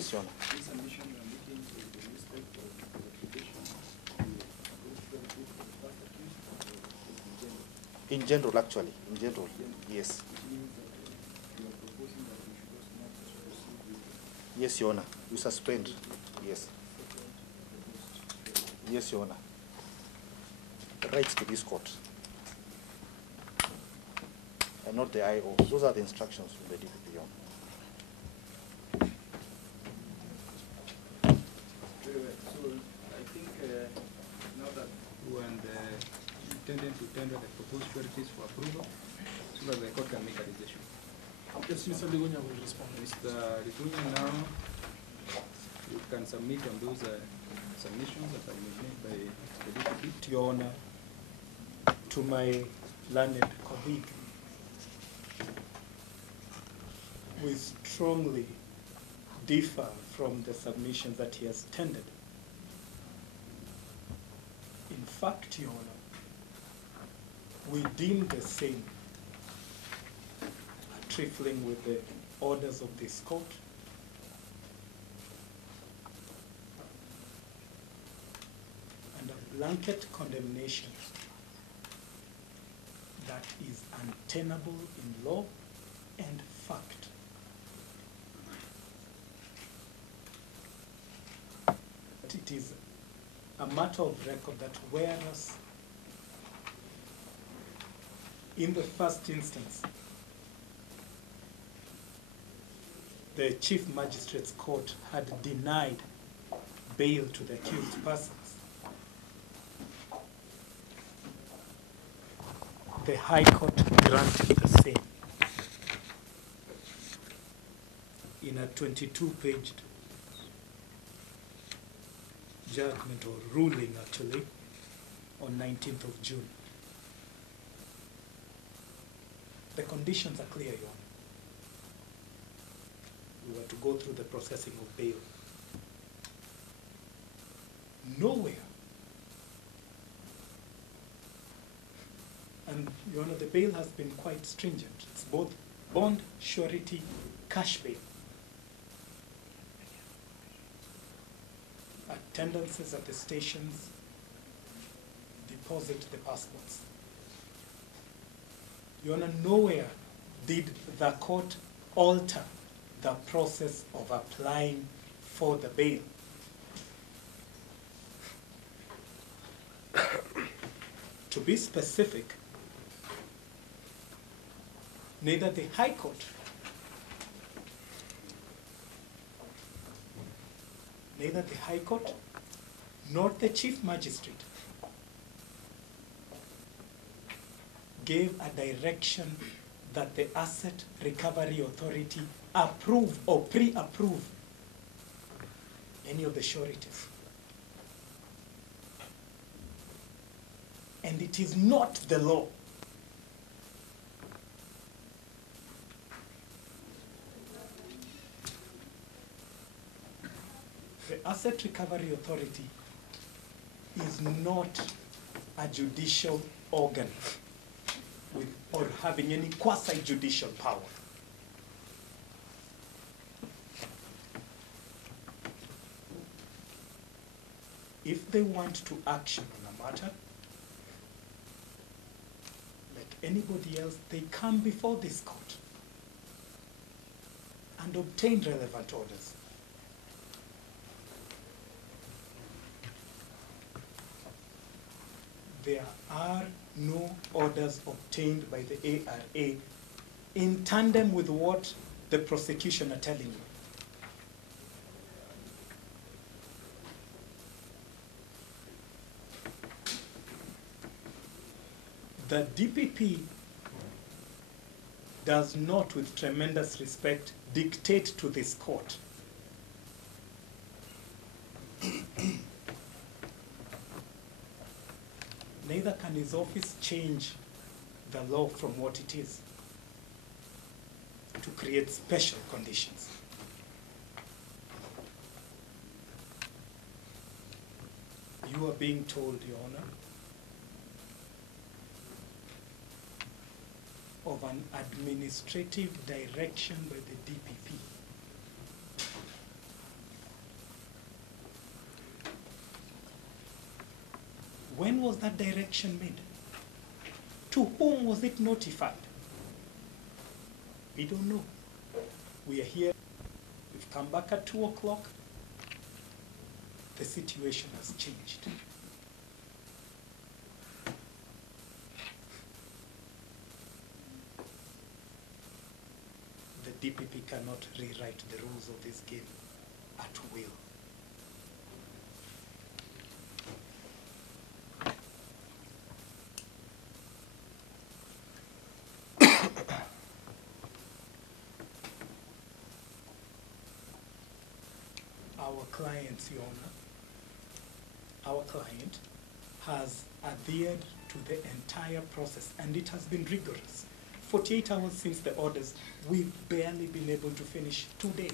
Yes, Your Honor. This submission you are making is with respect to the application to approve for the first accused or in general? In general, actually. In general, yes. Which means that you are proposing that we should also not proceed with Yes, Your Honor. You suspend. Yes. Yes, Your Honor. Rights to this court. And not the IO. Those are the instructions from the DPP, Your Honor. Very well. So I think now that we are intending to tender the proposed sureties for approval, so that the court can make a decision. Yes, Mr. Ligunya will respond. Mr. Ligunya, now you can submit on those submissions that have been made by the DPP. Your Honor, to my learned colleague, we strongly differ from the submissions that he has tendered. In fact, Your Honor, we deem the same trifling with the orders of this court, and a blanket condemnation that is untenable in law and fact. It is a matter of record that whereas in the first instance, the Chief Magistrate's Court had denied bail to the accused persons, the High Court granted the same in a 22-page judgment or ruling, actually, on 19th of June. The conditions are clear, Your Honor. We were to go through the processing of bail. Nowhere, and Your Honor, the bail has been quite stringent. It's both bond, surety, cash bail. Attendances at the stations, deposit the passports. Your Honor, nowhere did the court alter the process of applying for the bail. To be specific, neither the High Court nor the Chief Magistrate gave a direction that the Asset Recovery Authority approve or pre-approve any of the sureties. And it is not the law. The Asset Recovery Authority is not a judicial organ with, or having any quasi-judicial power. If they want to action on a matter, like anybody else, they come before this court and obtain relevant orders. There are no orders obtained by the ARA in tandem with what the prosecution are telling you. The DPP does not, with tremendous respect, dictate to this court. Neither can his office change the law from what it is to create special conditions. You are being told, Your Honor, of an administrative direction by the DPP When was that direction made? To whom was it notified? We don't know. We are here. We've come back at 2 o'clock. The situation has changed. The DPP cannot rewrite the rules of this game at will. Our clients, Your Honor, our client has adhered to the entire process, and it has been rigorous. 48 hours since the orders, we've barely been able to finish today.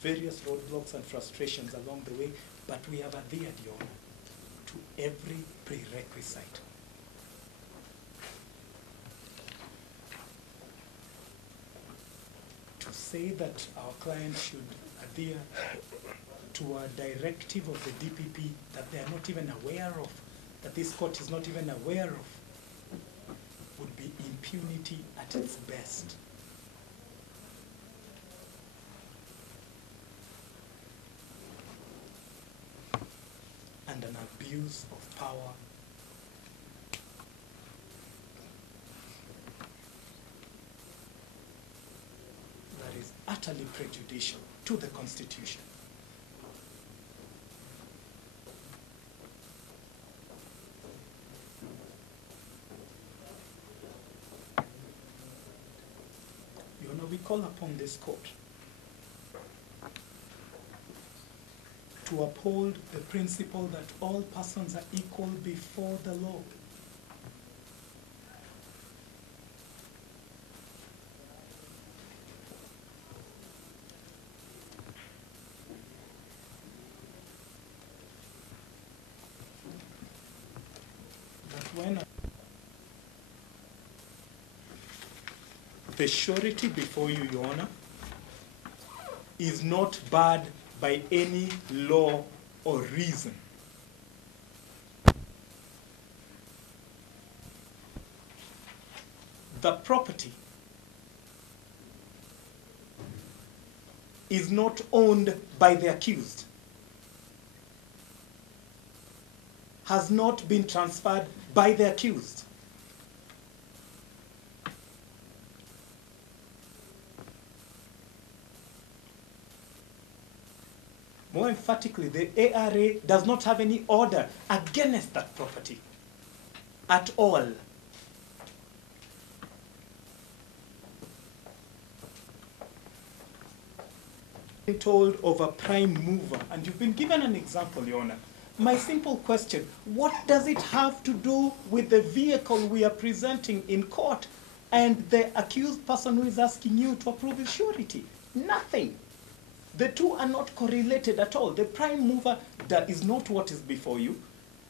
Various roadblocks and frustrations along the way, but we have adhered, Your Honor, to every prerequisite. To say that our client should adhere to a directive of the DPP that they are not even aware of, that this court is not even aware of, would be impunity at its best. And an abuse of power that is utterly prejudicial to the Constitution. Your Honor, we call upon this court to uphold the principle that all persons are equal before the law. That when the surety before you, Your Honor, is not barred by any law or reason. The property is not owned by the accused, has not been transferred by the accused. More emphatically, the ARA does not have any order against that property at all. Been told of a prime mover, and you've been given an example, Your Honor. My simple question, what does it have to do with the vehicle we are presenting in court and the accused person who is asking you to approve his surety? Nothing. The two are not correlated at all. The prime mover that is not what is before you.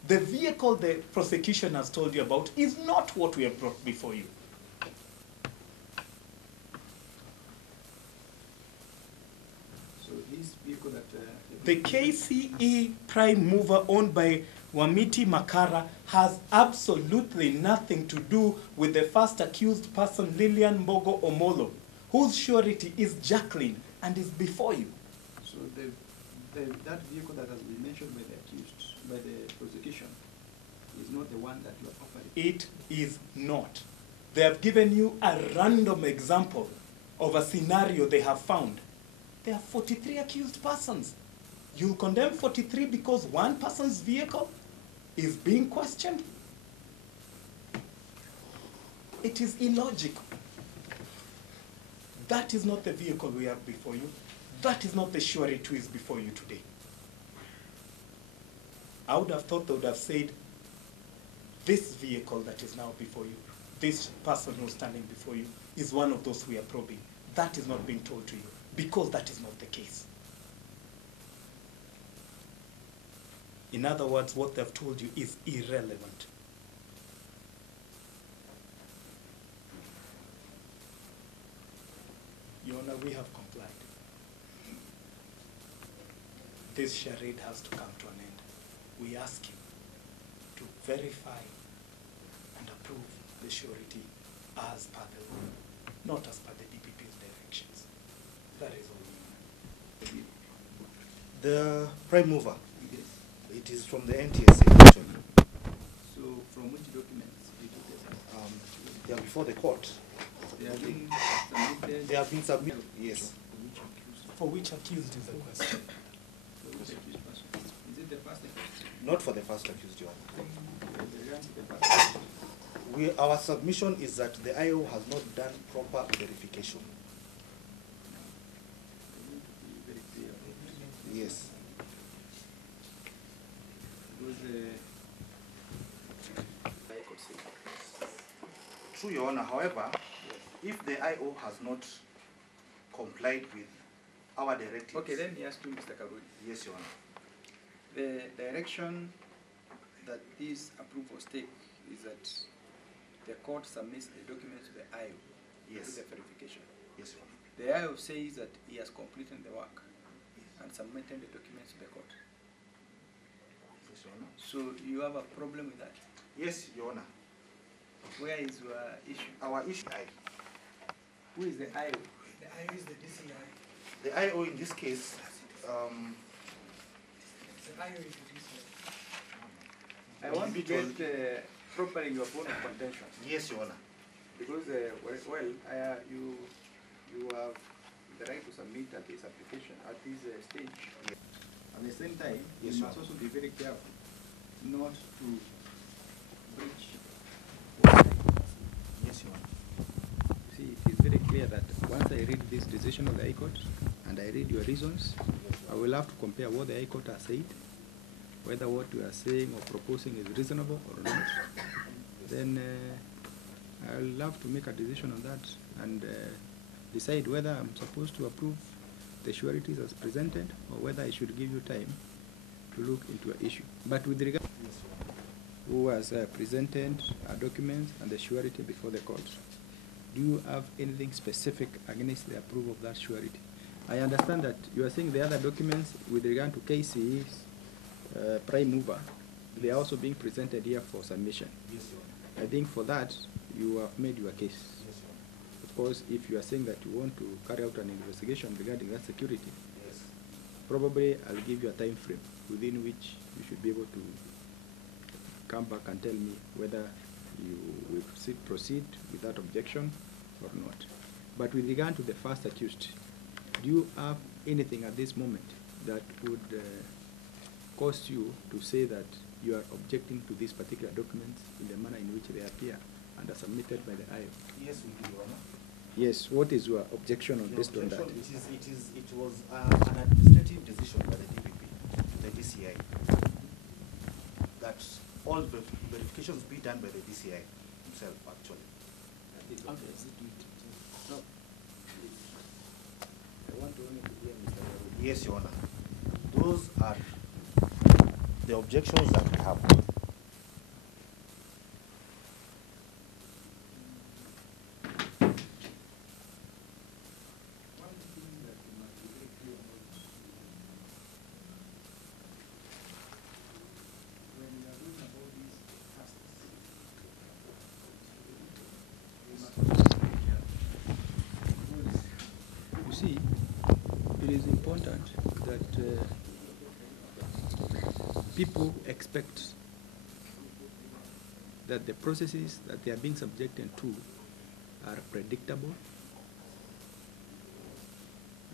The vehicle the prosecution has told you about is not what we have brought before you. So this vehicle that... The KCE prime mover owned by Wamiti Makara has absolutely nothing to do with the first accused person, Lilian Mbogo Omollo, whose surety is Jacqueline and is before you. So that vehicle that has been mentioned by the accused, by the prosecution, is not the one that you are offering? It is not. They have given you a random example of a scenario they have found. There are 43 accused persons. You'll condemn 43 because one person's vehicle is being questioned? It is illogical. That is not the vehicle we have before you. That is not the surety who is before you today. I would have thought they would have said, this vehicle that is now before you, this person who's standing before you, is one of those we are probing. That is not being told to you, because that is not the case. In other words, what they've told you is irrelevant. Your Honor, we have complied. this charade has to come to an end. We ask you to verify and approve the surety as per the law, not as per the DPP's directions. That is all. The prime mover, Yes. it is from the NTSA actually. So from which documents did you get that? They are before the court. They have been submitted. They have been submitted, yes. For which accused is the question? For which accused person? Is it the first accused? Not for the first accused, Your Honor. With regard to the first accused. Our submission is that the IO has not done proper verification. We need to be very clear about this. Yes. Because I could see. True, Your Honor. However, if the IO has not complied with our directives. Okay, let me ask you, Mr. Karudi. Yes, Your Honor. The direction that these approvals take is that the court submits the documents to the IO Yes. to the verification. Yes, Your Honor. The IO says that he has completed the work and submitted the documents to the court. Yes, Your Honor. So you have a problem with that? Yes, Your Honor. Where is your issue? Our issue, Who is the IO? The IO is the DCI. the IO in this case, The IO is the DCI. I want to Individual- get properly your point of contention. yes, Your Honor. Because, you have the right to submit at this application, at this stage. Yes. At the same time, Yes, you sir. must also be very careful not to breach. Yes, Your Honor. See, it is very clear that once I read this decision of the High Court and I read your reasons, I will have to compare what the High Court has said, whether what you are saying or proposing is reasonable or not. Then I'll have to make a decision on that and decide whether I'm supposed to approve the sureties as presented or whether I should give you time to look into an issue. But with regard Yes, Your Honor. who has presented a document and the surety before the court, do you have anything specific against the approval of that surety? I understand that you are saying the other documents with regard to KC's prime mover, they are also being presented here for submission. Yes, Your Honor. I think for that, you have made your case. Yes, Your Honor. Of course, if you are saying that you want to carry out an investigation regarding that security, Yes. probably I'll give you a time frame within which you should be able to come back and tell me whether you will proceed with that objection or not. But with regard to the first accused, do you have anything at this moment that would cause you to say that you are objecting to these particular documents in the manner in which they appear and are submitted by the IO? Yes, we do, Your Honor. Yes, what is your objection on The based on that? objection, it was an administrative decision by the DPP, the DCI, that all verifications be done by the DCI himself, actually. No. I want to only hear Mr. Yaru. Yes, Your Honor. Those are the objections that we have. One thing that you must be very clear about when you are doing about these tasks, you must be very careful. Because, you see, it is important that people expect that the processes that they are being subjected to are predictable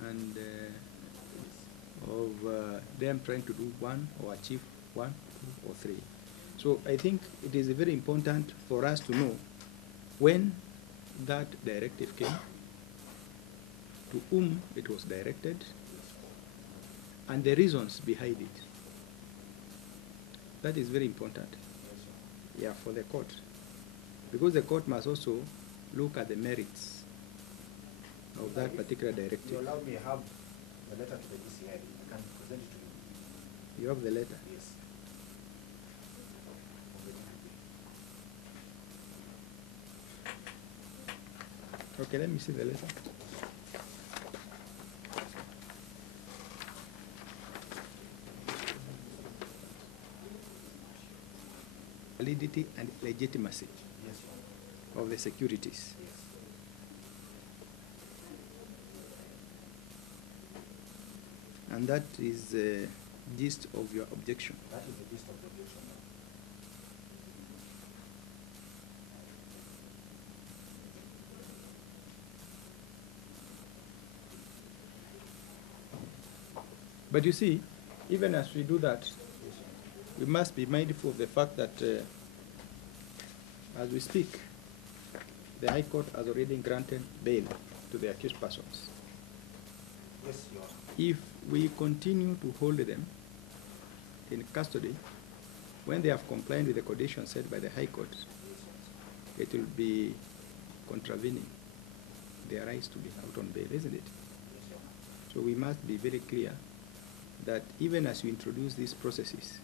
and of them trying to do one or achieve 1, 2, or 3. So I think it is very important for us to know when that directive came, to whom it was directed, and the reasons behind it. That is very important. Yeah, for the court. Because the court must also look at the merits of that particular If you directive. allow me, I have the letter to the DCI. I can present it to you. You have the letter. Yes. Okay, let me see the letter. validity and legitimacy Yes, Your Honor. of the securities. Yes. And that is the gist of your objection. That is the gist of the objection. But you see, even as we do that, Yes, Your Honor. we must be mindful of the fact that as we speak, the High Court has already granted bail to the accused persons. Yes, Your Honor. If we continue to hold them in custody, when they have complied with the conditions set by the High Court, Yes, Your Honor. it will be contravening their rights to be out on bail, isn't it? Yes, Your Honor. So we must be very clear that even as we introduce these processes,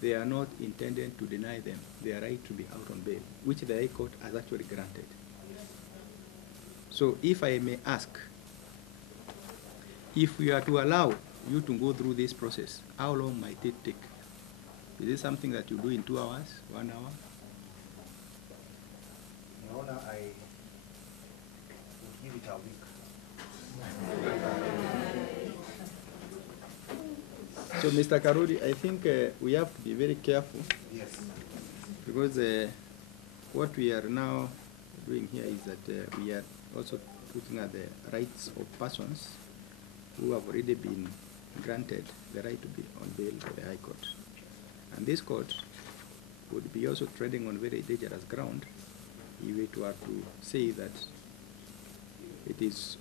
they are not intended to deny them their right to be out on bail, which the High Court has actually granted. So if I may ask, if we are to allow you to go through this process, how long might it take? Is it something that you do in 2 hours, 1 hour? Your Honor, I would give it a week. So, Mr. Karudi, I think we have to be very careful Yes. because what we are now doing here is that we are also looking at the rights of persons who have already been granted the right to be on bail by the High Court. And this court would be also treading on very dangerous ground if it were to say that it is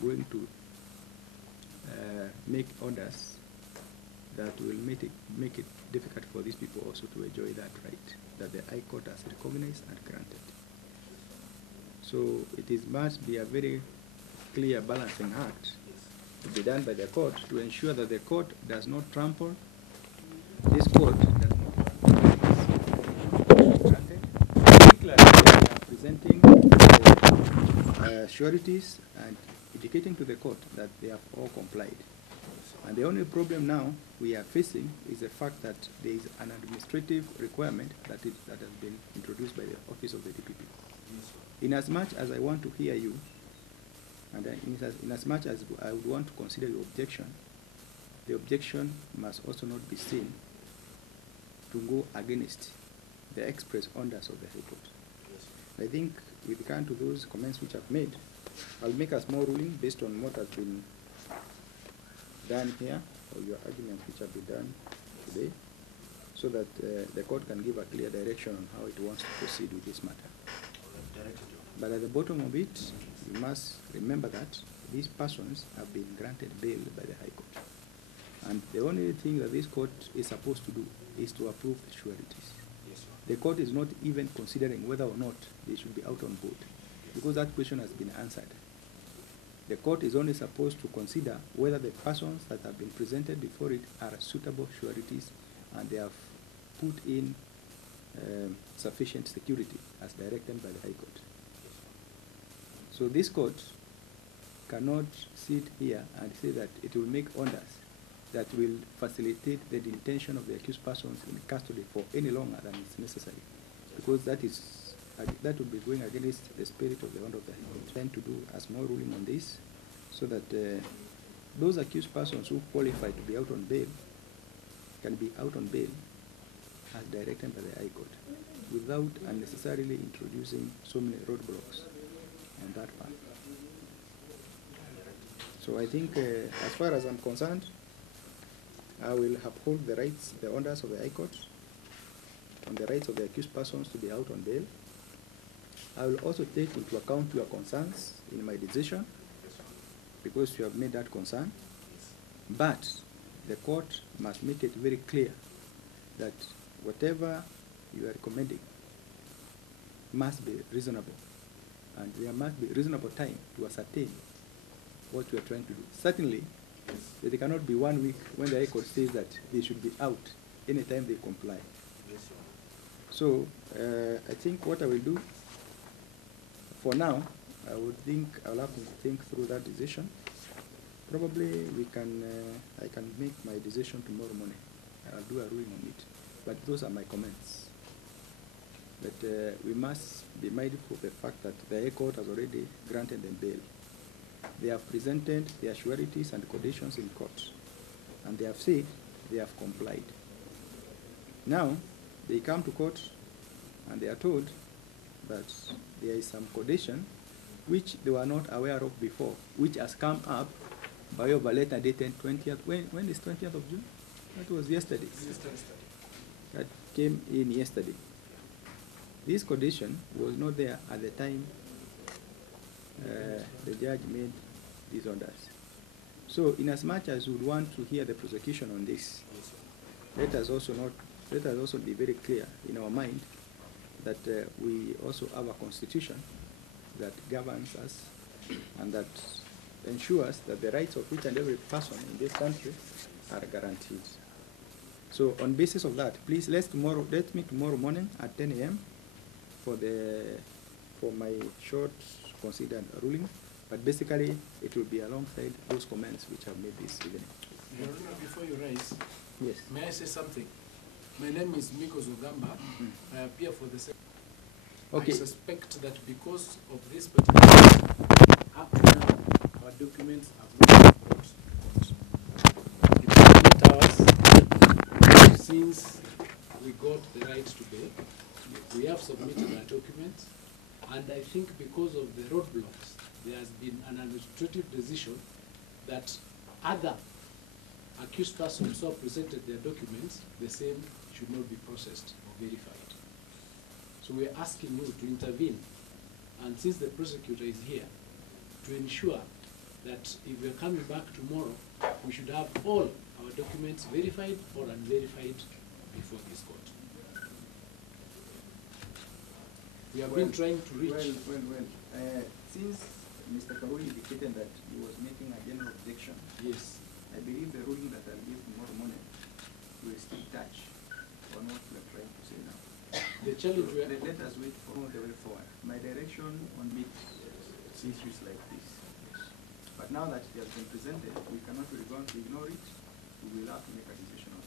going to make orders that will make it difficult for these people also to enjoy that right that the High Court has recognized and granted. So must be a very clear balancing act to be done by the court to ensure that the court does not trample, this court does not trample granted, particularly when they are presenting sureties and indicating to the court that they have all complied. And the only problem now we are facing is the fact that there is an administrative requirement that has been introduced by the Office of the DPP. In as much as I want to hear you, and in as much as I would want to consider your objection, the objection must also not be seen to go against the express orders of the High Court. I think with regard to those comments which I've made, I'll make a small ruling based on what has been done here, or your arguments which have been done today, so that the court can give a clear direction on how it wants to proceed with this matter. But at the bottom of it, you must remember that these persons have been granted bail by the High Court. And the only thing that this court is supposed to do is to approve the sureties. Yes, The court is not even considering whether or not they should be out on board, because that question has been answered. The court is only supposed to consider whether the persons that have been presented before it are suitable sureties and they have put in sufficient security as directed by the High Court. So this court cannot sit here and say that it will make orders that will facilitate the detention of the accused persons in custody for any longer than is necessary, because that would be going against the spirit of the order of the High Court. Trying to do a small ruling on this, so that those accused persons who qualify to be out on bail can be out on bail as directed by the High Court, without unnecessarily introducing so many roadblocks on that part. So I think, as far as I'm concerned, I will uphold the rights, the orders of the High Court on the rights of the accused persons to be out on bail. I will also take into account your concerns in my decision, because you have made that concern. But the court must make it very clear that whatever you are recommending must be reasonable, and there must be reasonable time to ascertain what you are trying to do. Certainly, there cannot be 1 week when the High Court says that they should be out anytime they comply. So I think what I will do for now, I'll have to think through that decision. Probably I can make my decision tomorrow morning. I'll do a ruling on it. But those are my comments. But we must be mindful of the fact that the High Court has already granted them bail. They have presented their sureties and conditions in court, and they have said they have complied. Now, they come to court and they are told that there is some condition which they were not aware of before, which has come up by a letter dated 20th. When is 20th of June? That was yesterday. That came in yesterday. This condition was not there at the time the judge made these orders. So, in as much as we would want to hear the prosecution on this, let us also be very clear in our mind that we also have a constitution that governs us and that ensures that the rights of each and every person in this country are guaranteed. So, on basis of that, please let me tomorrow morning at 10 a.m. for my short considered ruling, but basically it will be alongside those comments which I've made this evening. Your Honor, before you rise, Yes. may I say something? My name is Miko Zugamba. I appear for the second. Okay. I suspect that because of this particular up to now, our documents have not been brought to court. It has 8 hours since we got the right to bail. We have submitted our documents, and I think because of the roadblocks, there has been an administrative decision that other accused persons who have presented their documents, the same should not be processed or verified. So we are asking you to intervene, and since the prosecutor is here, to ensure that if we are coming back tomorrow, we should have all our documents verified or unverified before this court. We have been trying to reach. Since Mr. Karoli indicated that he was making a general objection, Yes. I believe the ruling that I'll give tomorrow morning will still touch on what we are trying to say now. The challenge we are. Let us wait for all the way forward. My direction on big issues like this. But now that it has been presented, we cannot ignore it. We will have to make a decision on it.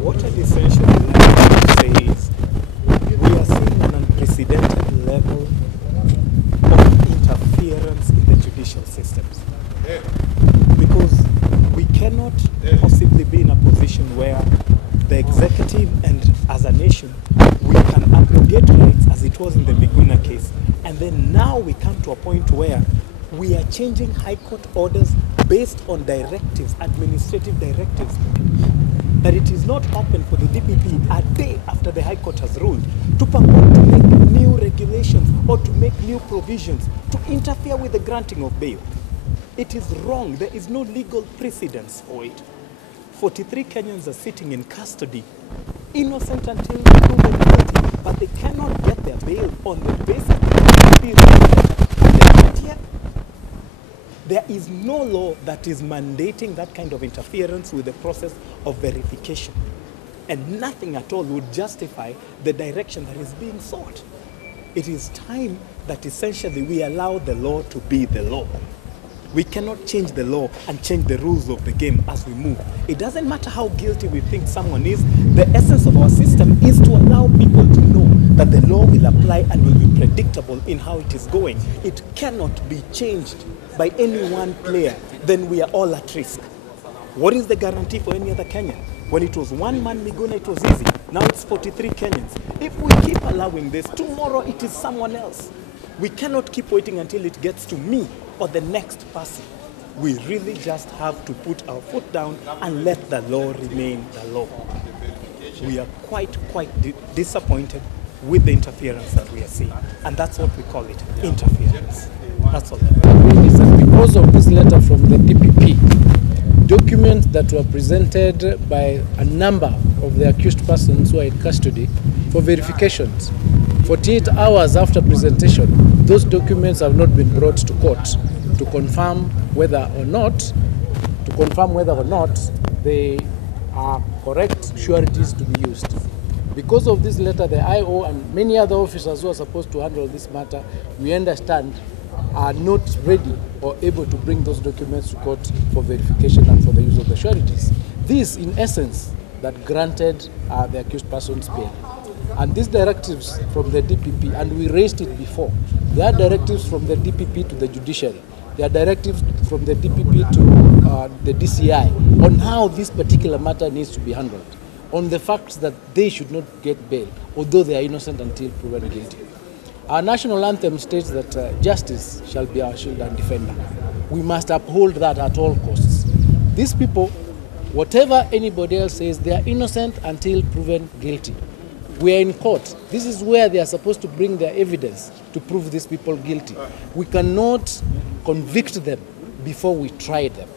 What I'd essentially like to say is we are seeing an unprecedented level of interference in the judicial systems. Because we cannot possibly be in a position where the executive and as a nation we can abrogate rights as it was in the Miguna case, and then now we come to a point where we are changing High Court orders based on directives, administrative directives, that it is not open for the DPP a day after the High Court has ruled to purport to make new regulations or to make new provisions to interfere with the granting of bail. It is wrong. There is no legal precedence for it. 43 Kenyans are sitting in custody, innocent until proven guilty, but they cannot get their bail on the basis of the DPP. And they're not yet. There is no law that is mandating that kind of interference with the process of verification. And nothing at all would justify the direction that is being sought. It is time that essentially we allow the law to be the law. We cannot change the law and change the rules of the game as we move. It doesn't matter how guilty we think someone is. The essence of our system is to allow people to know that the law will apply and will be predictable in how it is going. It cannot be changed by any one player. Then we are all at risk. What is the guarantee for any other Kenyan? When it was one man Miguna, it was easy. Now it's 43 Kenyans. If we keep allowing this, tomorrow it is someone else. We cannot keep waiting until it gets to me or the next person. We really just have to put our foot down and let the law remain the law. We are quite disappointed with the interference that we are seeing. And that's what we call it, interference. That's all. Because of this letter from the DPP, documents that were presented by a number of the accused persons who are in custody for verifications, 48 hours after presentation, those documents have not been brought to court to confirm whether or not they are correct sureties to be used. Because of this letter, the IO and many other officers who are supposed to handle this matter, we understand, are not ready or able to bring those documents to court for verification and for the use of the sureties. This, in essence, that granted the accused person's bail. And these directives from the DPP, and we raised it before, there are directives from the DPP to the judiciary. There are directives from the DPP to the DCI on how this particular matter needs to be handled, on the fact that they should not get bail, although they are innocent until proven guilty. Our national anthem states that justice shall be our shield and defender. We must uphold that at all costs. These people, whatever anybody else says, they are innocent until proven guilty. We are in court. This is where they are supposed to bring their evidence to prove these people guilty. We cannot convict them before we try them.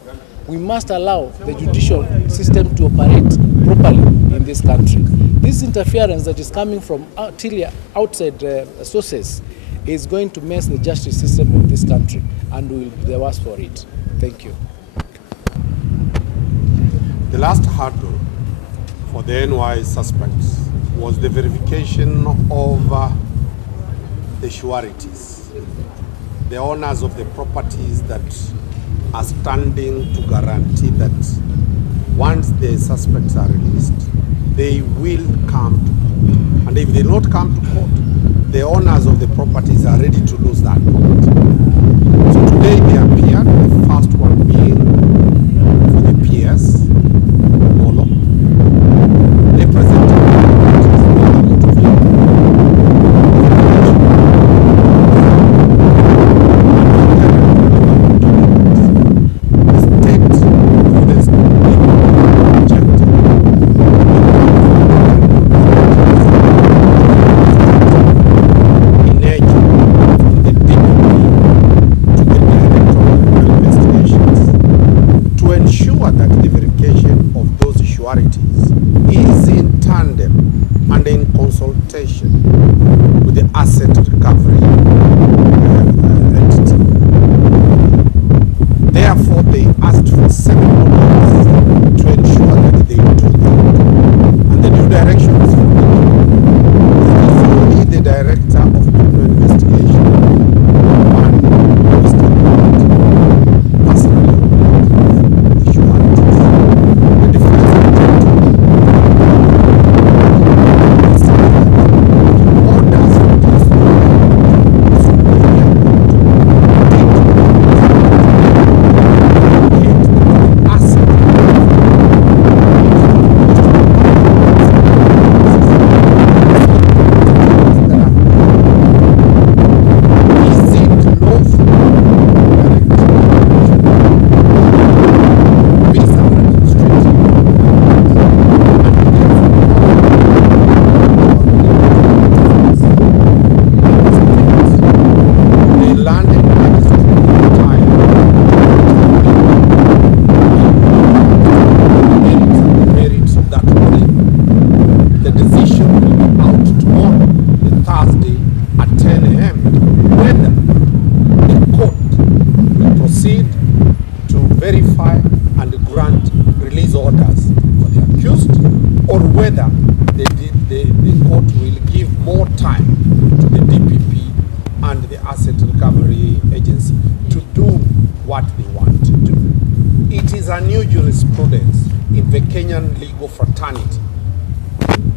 We must allow the judicial system to operate properly in this country. This interference that is coming from outside sources is going to mess the justice system of this country, and we will be the worse for it. Thank you. The last hurdle for the NY suspects was the verification of the sureties, the owners of the properties that are standing to guarantee that once the suspects are released, they will come to court. And if they don't come to court, the owners of the properties are ready to lose that property. So today they appeared, the first one being for the PS Omollo. They presented is in tandem and in consultation with the asset recovery entity. Therefore, they asked for 7 months to ensure that they do that. And the new directions from the director of criminal investigation and Mr. personally the sureties. The verify and grant release orders for the accused, or whether the court will give more time to the DPP and the Asset Recovery Agency to do what they want to do. It is a new jurisprudence in the Kenyan legal fraternity.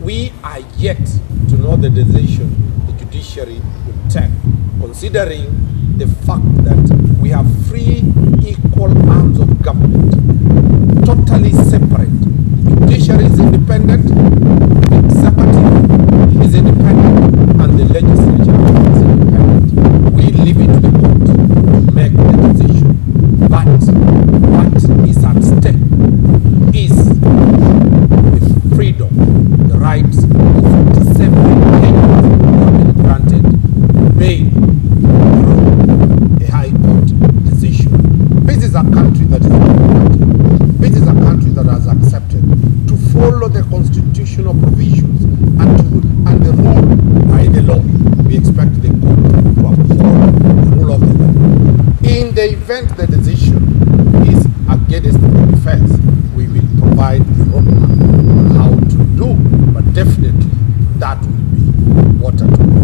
We are yet to know the decision the judiciary will take, considering the fact that we have three equal arms of government, totally separate. The judiciary is independent, the executive is independent, and the legislature is independent. We leave it to the court to make the decision. But what is at stake is the freedom, the rights of 47 Kenyans who have been granted bail through a high court decision. This is a country that is democratic. This is a country that has accepted to follow the constitution water to